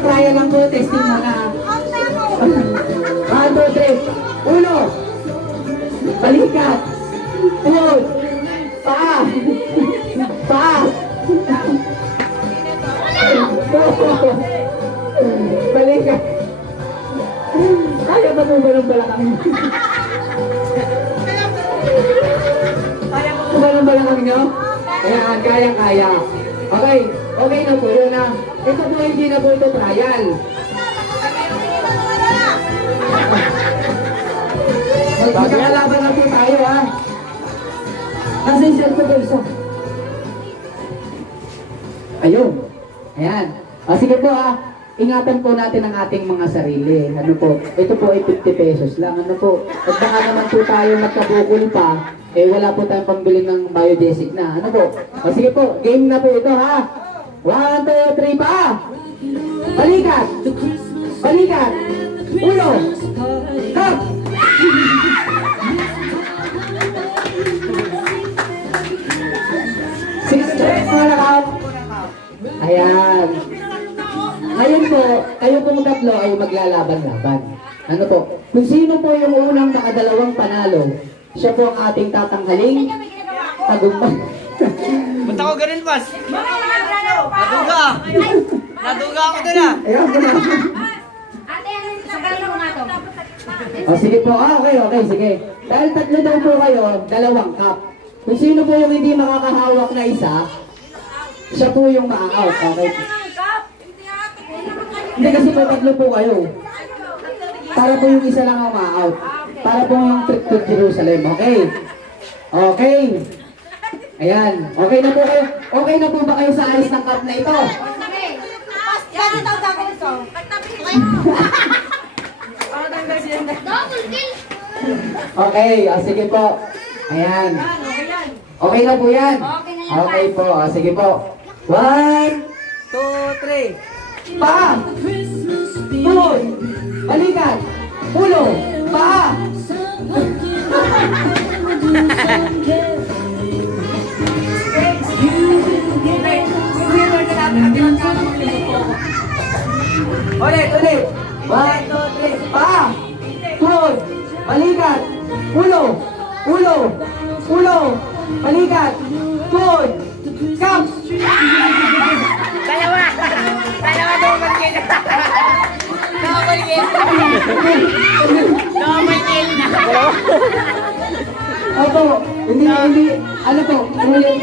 trial lang po, testing muna. 1, 2, 3. Ulo. Balikat. Tuhod. Paa. Paa. Balikat. Kaya ba po ba ng balakang? Kaya po ba ng balakang nyo? Ayan, kaya-kaya. Okay, okay na po yun ha. Ito po hindi na po ito trial. Magkakalaban na po tayo ha. Nasa isang po isa. Ayun. Ayan. Sige po ha. Ingatan po natin ang ating mga sarili. Ano po? Ito po ay 50 pesos lang. Ano po? At baka naman po tayo magkabukol pa. Eh wala po tayong pambili ng biodesic na. Ano po? Sige po. Game na po ito ha. 1, 2, 3 pa! Balikat! Balikat! Ulo! Kap! Six straight mga lakap. Ayan. Ngayon po, kayo pong tatlo ay maglalaban-laban. Ano po? Kung sino po yung unang nakadalawang panalo, siya po ang ating tatanghaling tagumpay. Ba't ako ganun, Pas? Naduga! Naduga ako doon ah! Ayan po na. Ate, sagalin mo nga to. Sige po. Okay, sige. Dahil tatlo daw po kayo, dalawang cup. Kung sino po yung hindi makakahawak na isa, siya po yung ma-out. Okay? Hindi kasi po tatlo po kayo. Para po yung isa lang ang ma-out. Para po yung trip to Jerusalem. Okay? Okay. Ayan. Okay na po kayo. Okay na po ba kayo sa alis ng cup na ito? Gano'n daw gagawin ito? Okay. Sige po. Ayan. Okay na po yan. Okay po. Sige po. 1, 2, 3. Paa! Tuhod! Balikat! Ulo! Paa! Ulit! 1, 2, 3. Paa! Tuhod! Balikat! Ulo! Ulo! Ulo! Balikat! Tuhod! Kap! Dalawa! Dalawa double kill! Double kill! Double kill! Opo, hindi, ano po, ulit.